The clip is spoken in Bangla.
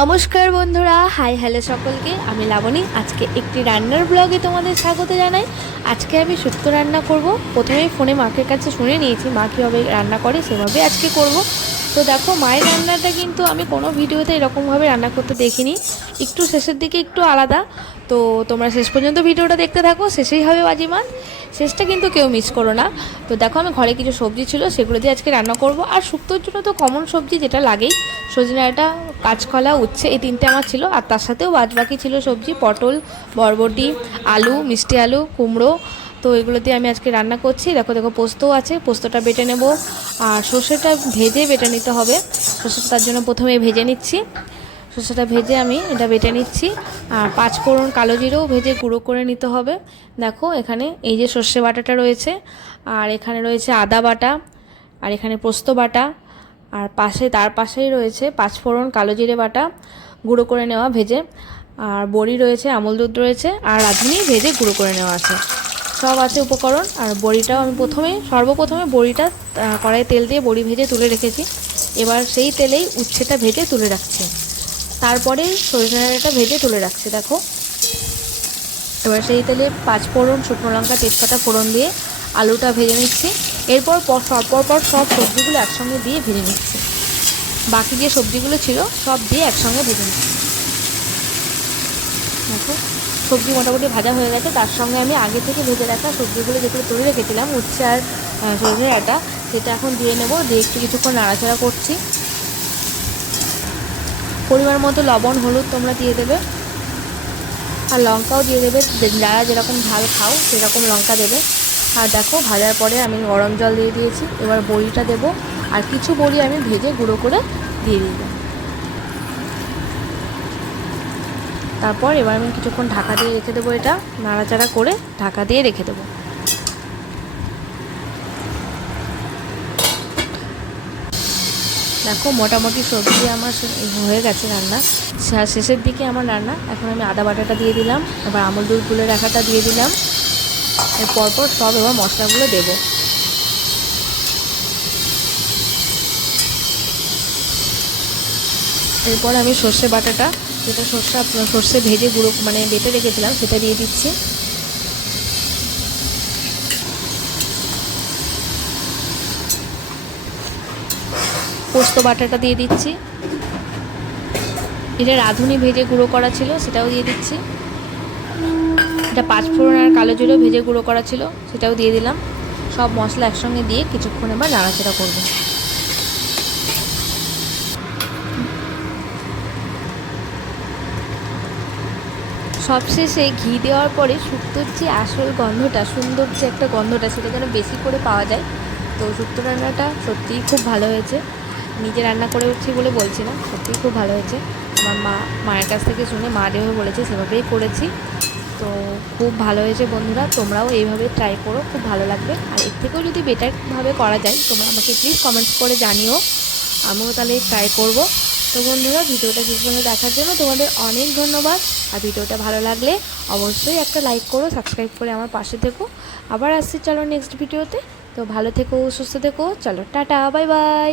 নমস্কার বন্ধুরা হাই হ্যালো সকলকে। আমি লাবণী, আজকে একটি রান্নার ব্লগে তোমাদের স্বাগত জানাই। আজকে আমি শুক্তো রান্না করব। প্রথমেই ফোনে মাকে কাছে শুনে নিয়েছি, মা কীভাবে রান্না করে সেভাবে আজকে করব। তো দেখো, মায়ের রান্নাটা কিন্তু আমি কোনো ভিডিওতে এরকমভাবে রান্না করতে দেখিনি। একটু শেষের দিকে একটু আলাদা। তো তোমরা শেষ পর্যন্ত ভিডিওটা দেখতে থাকো, শেষেই হবে বাজিমাত। শেষটা কিন্তু কেউ মিস করো না। তো দেখো, আমি ঘরে কিছু সবজি ছিল, সেগুলো দিয়ে আজকে রান্না করব। আর শুক্তোর জন্য তো কমন সবজি যেটা লাগেই। সজনে ডাঁটা কাঁচকলা, উচ্ছে, এই তিনটে আমার ছিল। আর তার সাথেও বাদবাকি ছিল সবজি, পটল, বরবটি, আলু, মিষ্টি আলু, কুমড়ো। তো এগুলো দিয়ে আমি আজকে রান্না করছি। দেখো দেখো, পোস্তও আছে। পোস্তটা বেটে নেব। আর সর্ষেটা ভেজে বেটে নিতে হবে। সর্ষেটা তার জন্য প্রথমে ভেজে নিচ্ছি। সর্ষেটা ভেজে আমি এটা বেটে নিচ্ছি। আর পাঁচ ফোড়ন কালো জিরেও ভেজে গুঁড়ো করে নিতে হবে। দেখো এখানে এই যে সর্ষে বাটাটা রয়েছে আর এখানে রয়েছে আদা বাটা আর এখানে পোস্ত বাটা আর পাশে তার পাশেই রয়েছে পাঁচ ফোড়ন কালো জিরে বাটা গুঁড়ো করে নেওয়া ভেজে। আর বড়ি রয়েছে আমল দুধ রয়েছে আর রাঁধুনি ভেজে গুঁড়ো করে নেওয়া আছে। সব আছে উপকরণ আর বড়িটাও আমি প্রথমে সর্বপ্রথমে বড়িটা আহ, কড়াইয়ে তেল দিয়ে বড়ি ভেজে তুলে রেখেছি। এবার সেই তেলেই উচ্ছেটা ভেজে তুলে রাখছি। তারপরে সজনে ডাঁটাটা ভেজে তুলে রাখছি, দেখো। এবার সেই তেলে পাঁচ ফোড়ন শুকনো লঙ্কা, তেজপাতা, ফোড়ন দিয়ে আলুটা ভেজে নিচ্ছি। এরপর পর সব পর সব সবজিগুলো একসঙ্গে দিয়ে ভেজে নিচ্ছি। বাকি যে সবজিগুলো ছিল, সব দিয়ে একসঙ্গে ভেজে নিচ্ছি। দেখো, সবজি মোটামুটি ভাজা হয়ে গেছে। তার সঙ্গে আমি আগে থেকে ভেজে রাখা সবজিগুলো যেগুলো তুলে রেখেছিলাম, উচ্ছে আর সজনে ডাঁটা সেটা এখন দিয়ে নেব। দিয়ে একটু কিছুক্ষণ নাড়াচাড়া করছি। পরিমাণ মতো লবণ, হলুদ তোমরা দিয়ে দেবে। আর লঙ্কাও দিয়ে দেবে। যারা যেরকম ঝাল খাও, সেরকম লঙ্কা দেবে। আর দেখো, ভাজার পরে আমি গরম জল দিয়ে দিয়েছি। এবার বড়িটা দেবো। আর কিছু বড়ি আমি ভেজে গুঁড়ো করে দিয়ে দিলাম। তারপর এবার আমি কিছুক্ষণ ঢাকা দিয়ে রেখে দেবো এটা। নাড়াচাড়া করে ঢাকা দিয়ে রেখে দেবো। দেখো, মোটামুটি সবজি আমার হয়ে গেছে রান্না। শেষের দিকে আমার রান্না। এখন আমি আদা বাটাটা দিয়ে দিলাম, এবার আমল দুধ গুলে রাখাটা দিয়ে দিলাম। পরপর সব এবার মশলাগুলো দেবো। এরপর আমি সর্ষে বাটাটা, যেটা সর্ষে সর্ষে ভেজে গুঁড়ো মানে বেটে রেখেছিলাম, সেটা দিয়ে দিচ্ছি। পোস্ত বাটাটা দিয়ে দিচ্ছি। এটা রাঁধুনি ভেজে গুঁড়ো করা ছিল, সেটাও দিয়ে দিচ্ছি। এটা পাঁচফোড়ন আর কালো জিরেও ভেজে গুঁড়ো করা ছিল, সেটাও দিয়ে দিলাম। সব মশলা একসঙ্গে দিয়ে কিছুক্ষণ এবার নাড়াচাড়া করব। সবশেষে ঘি দেওয়ার পরে শুক্তোর যে আসল গন্ধটা, সুন্দর যে একটা গন্ধটা, সেটা যেন বেশি করে পাওয়া যায়। তো শুক্তো রান্নাটা সত্যিই খুব ভালো হয়েছে। নিজে রান্না করেছি বলে বলছি না, সত্যিই খুব ভালো হয়েছে। আমার মা, মায়ের কাছ থেকে শুনে মা যেভাবে বলেছে সেভাবেই করেছি। তো খুব ভালো হয়েছে বন্ধুরা, তোমরাও এইভাবে ট্রাই করো, খুব ভালো লাগবে। আর এর থেকেও যদি বেটারভাবে করা যায়, তোমরা আমাকে প্লিজ কমেন্টস করে জানিও, আমিও তাহলে ট্রাই করব। তো বন্ধুরা, ভিডিওটা শেষ পর্যন্ত দেখার জন্য তোমাদের অনেক ধন্যবাদ। আর ভিডিওটা ভালো লাগলে অবশ্যই একটা লাইক করো সাবস্ক্রাইব করে আমার পাশে থেকো। আবার আসছি, চলো নেক্সট ভিডিওতে তো। ভালো থেকো, সুস্থ থেকো। চলো, টাটা বাই বাই